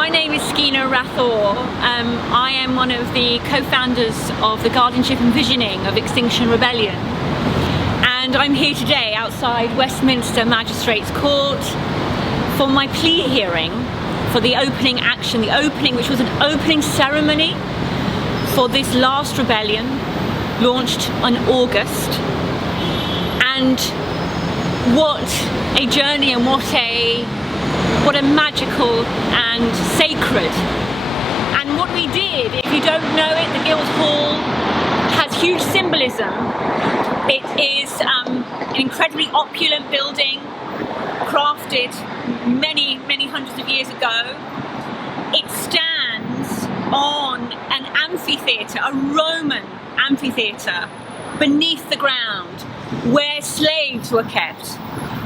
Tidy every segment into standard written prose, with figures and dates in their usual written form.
my name is skeenaloves. I am one of the co-founders of the Guardianship and Visioning of Extinction Rebellion, and I'm here today outside Westminster Magistrates Court for my plea hearing for the opening action, which was an opening ceremony for this last rebellion launched in August. And what a journey, and what a magical and sacred. And what we did, if you don't know it, the Guildhall has huge symbolism. It is an incredibly opulent building, crafted many, many hundreds of years ago. It stands on an amphitheatre, a Roman amphitheatre, beneath the ground, where slaves were kept,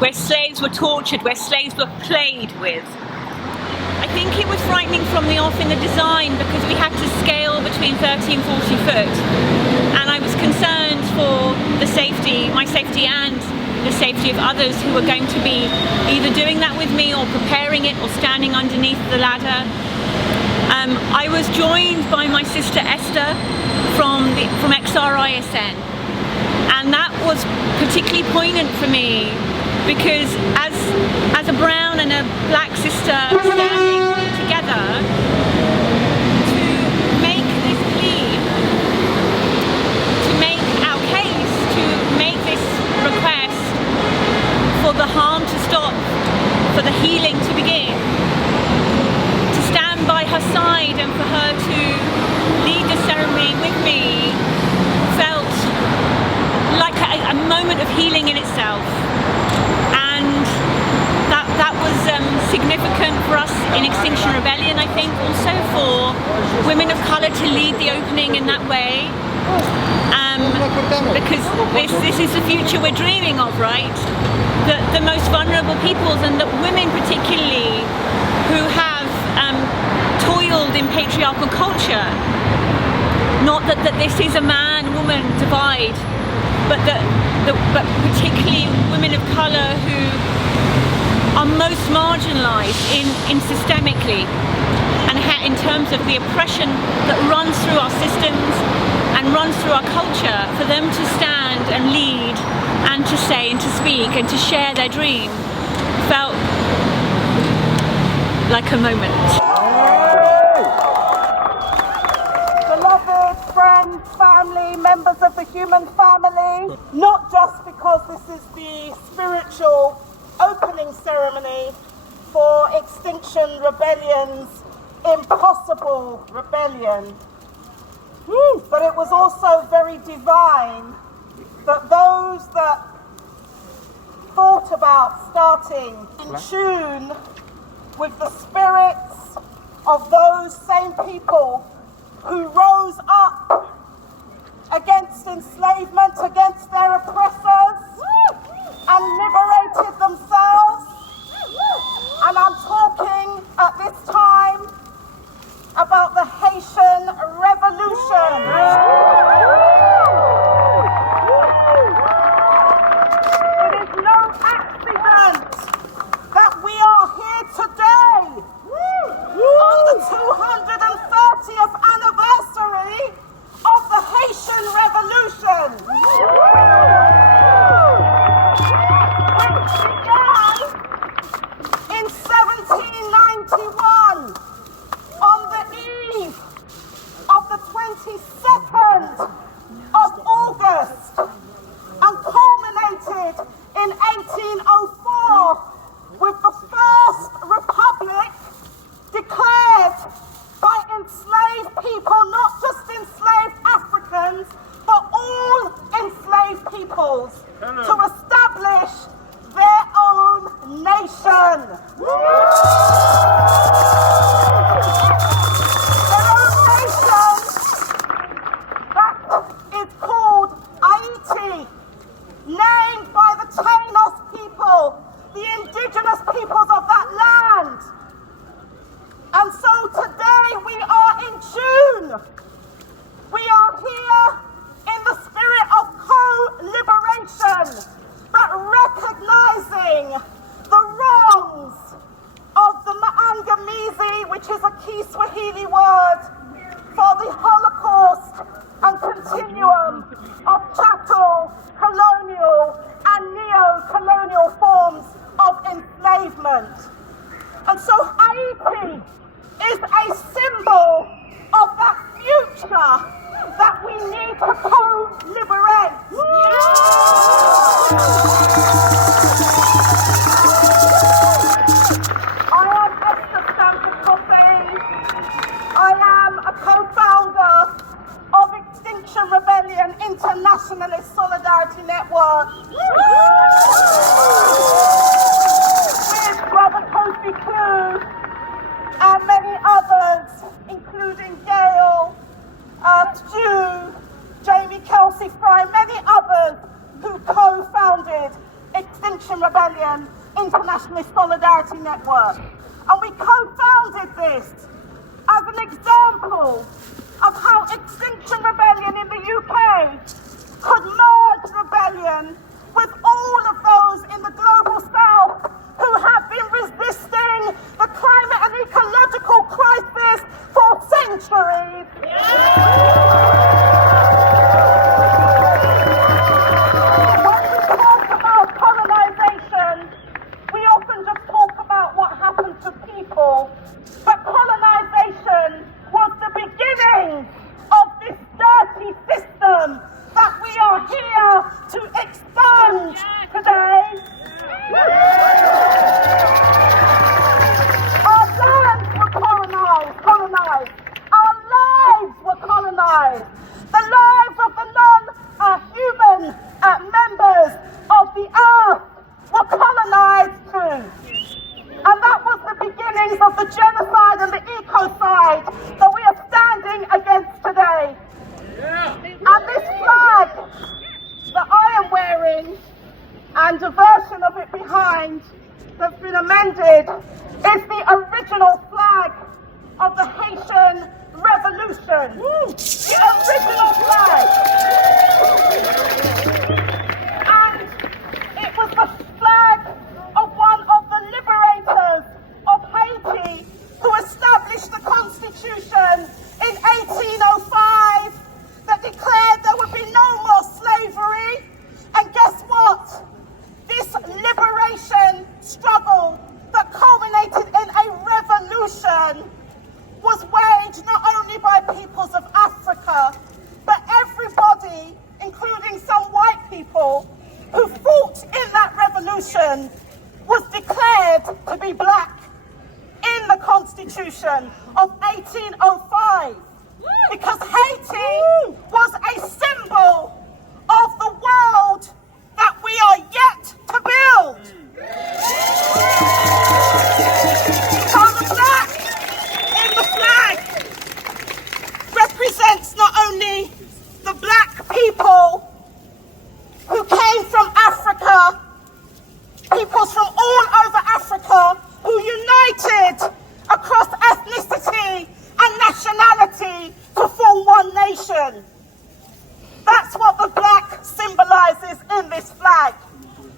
where slaves were tortured, where slaves were played with. I think it was frightening from the off in the design because we had to scale between 30 and 40 foot, and I was concerned for the safety, my safety and the safety of others who were going to be either doing that with me or preparing it or standing underneath the ladder. I was joined by my sister Esther from XRISN, and that was particularly poignant for me because as a brown and a black sister standing together to make this plea, to make our case, to make this request for the harm to stop, for the healing to begin, to stand by her side and for her to lead the ceremony with me felt like a moment of healing in itself. And that was significant for us in Extinction Rebellion, I think, also for women of colour to lead the opening in that way, because this is the future we're dreaming of, right? The most vulnerable peoples, and that women particularly who have toiled in patriarchal culture, not that this is a man-woman divide, but particularly women of colour who are most marginalised in systemically, and in terms of the oppression that runs through our systems and runs through our culture, for them to stand and lead and to say and to speak and to share their dream felt like a moment. Friends, family, members of the human family, not just because this is the spiritual opening ceremony for Extinction Rebellion's impossible rebellion, but it was also very divine that those that thought about starting in tune with the spirits of those same people who rose up against enslavement, against their oppressors, and liberated themselves. And I'm talking at this time about the Haitian Revolution. It is no accident that we are here today on the 230th anniversary of the Haitian Revolution, which began in 1791 on the eve of the 22nd of August and culminated in 1804 with the first republic declared by enslaved people, not just enslaved Africans, but all enslaved peoples, to establish their own nation. Their own nation that is called Haiti, named by the Tainos people, the indigenous peoples of that land. And so today we are in June. We are here in the spirit of co-liberation, but recognizing the wrongs of the Ma'angamisi which is a key Swahili word for the Holocaust and continuum of chattel, colonial and neo-colonial forms of enslavement. And so Haiti is a symbol of that future that we need to co-liberate. I am Esther Stanford-Coffey. I am a co-founder of Extinction Rebellion Internationalist Solidarity Network. With Brother Kofi Klu and many others, including Gail, Stu, Jamie Kelsey Fry, many others who co-founded Extinction Rebellion Internationalist Solidarity Network. And we co-founded this as an example of how Extinction Rebellion in the UK could merge rebellion with all of those in the global south who have been resisting the climate and ecological crisis for centuries. When we talk about colonization, we often just talk about what happened to people, but colonization was the beginning of this dirty system that we are here to expunge today. Our lands were colonized. Our lives were colonized. The lives of the non-human members of the earth were colonized too. And that was the beginnings of the genocide and the ecocide that we are standing against today. And this flag that I am wearing, and a version of it behind that's been amended, is the original flag of the Haitian Revolution. The original flag. And it was the flag of one of the liberators of Haiti who established the Constitution in 1805 that declared there would be no more slavery. And guess what? This liberation struggle that culminated in a revolution was waged not only by peoples of Africa, but everybody, including some white people, who fought in that revolution was declared to be black in the Constitution of 1805. Because Haiti was a symbol of the world that we are yet to build. So the black in the flag represents not only the black people who came from Africa, peoples from all over Africa who united across ethnicity and nationality to form one nation. That's what the black symbolizes in this flag.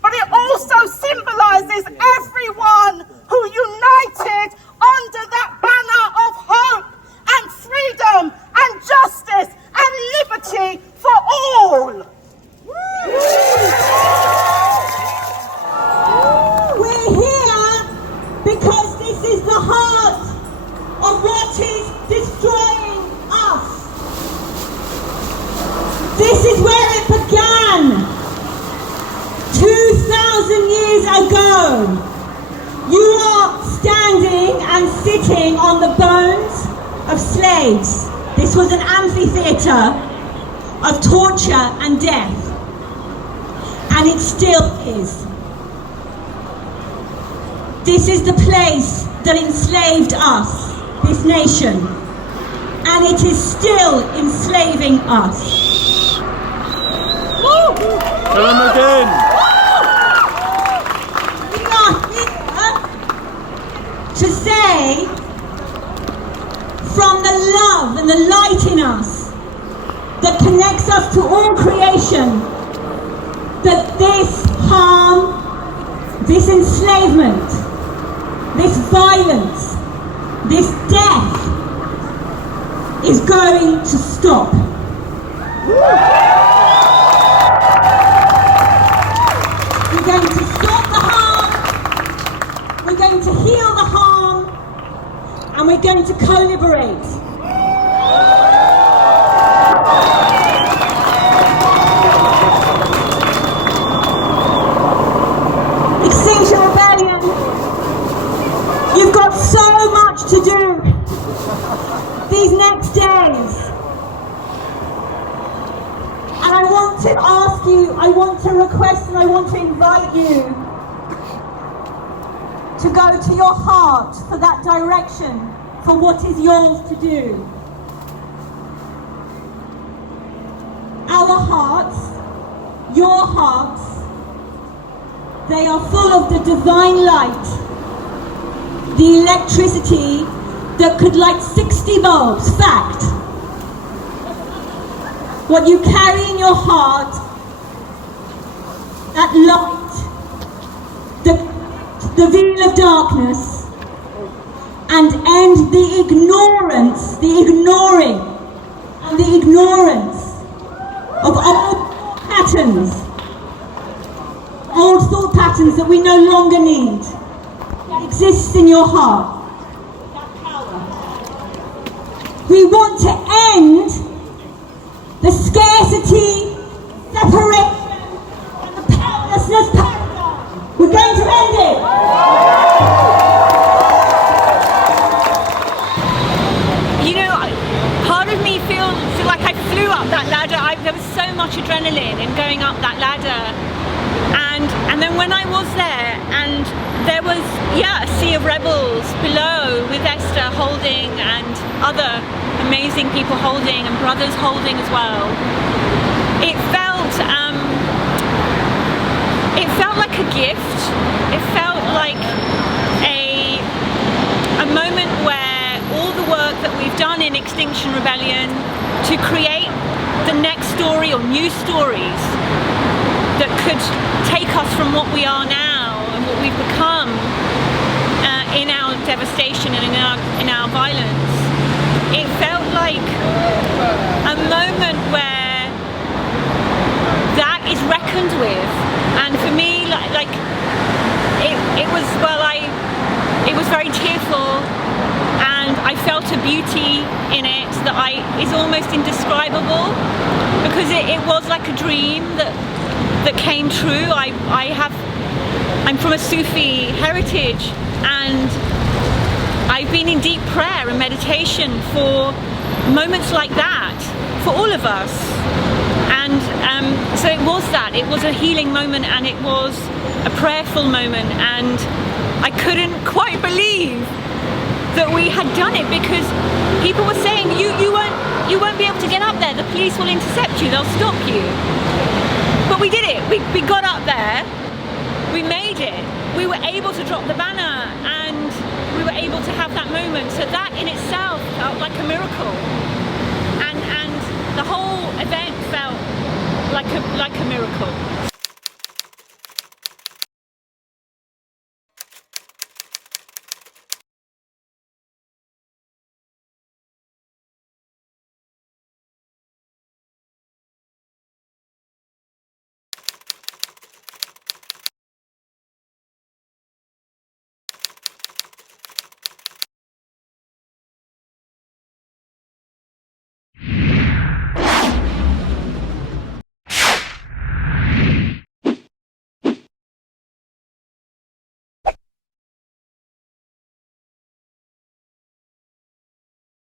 But it also symbolizes everyone who united under that banner of hope and freedom and justice and liberty for all. We're here because this is the heart of what is destroying us. This is where it began. 2,000 years ago, you are standing and sitting on the bones of slaves. This was an amphitheatre of torture and death, and it still is. This is the place that enslaved us, this nation, and it is still enslaving us. Tell them again. We are here to say, from the love and the light in us that connects us to all creation, that this harm, this enslavement, this violence, this death is going to stop. We're going to stop the harm, we're going to heal the harm, and we're going to co-liberate. Extinction Rebellion, you've got so much to do these next days. And I want to ask you, I want to request and I want to invite you to go to your heart for that direction, for what is yours to do. Our hearts, your hearts, they are full of the divine light, the electricity that could light 60 bulbs, fact. What you carry in your heart, that light, the veil of darkness, and end the ignorance, the ignoring, and the ignorance of old patterns, old thought patterns that we no longer need, that exists in your heart. That power. We want to end the scarcity, separation, and the powerlessness paradigm. We're going to end it. You know, part of me feels like I flew up that ladder. There was so much adrenaline in going up that ladder. And then when I was there, and there was, a sea of rebels below with Esther holding and other amazing people holding and brothers holding as well. It felt like a gift. It felt like a moment where all the work that we've done in Extinction Rebellion to create the next story or new stories that could take us from what we are now and what we've become in our devastation and in our violence. It felt like a moment where that is reckoned with, and for me, it was very tearful, and I felt a beauty in it that is almost indescribable, because it was like a dream that came true. I'm from a Sufi heritage, and I've been in deep prayer and meditation for moments like that, for all of us. And so it was a healing moment, and it was a prayerful moment, and I couldn't quite believe that we had done it, because people were saying, you won't be able to get up there, the police will intercept you, they'll stop you. But we did it, we got up there, we made it, we were able to drop the banner, and we were able to have that moment. So that in itself felt like a miracle.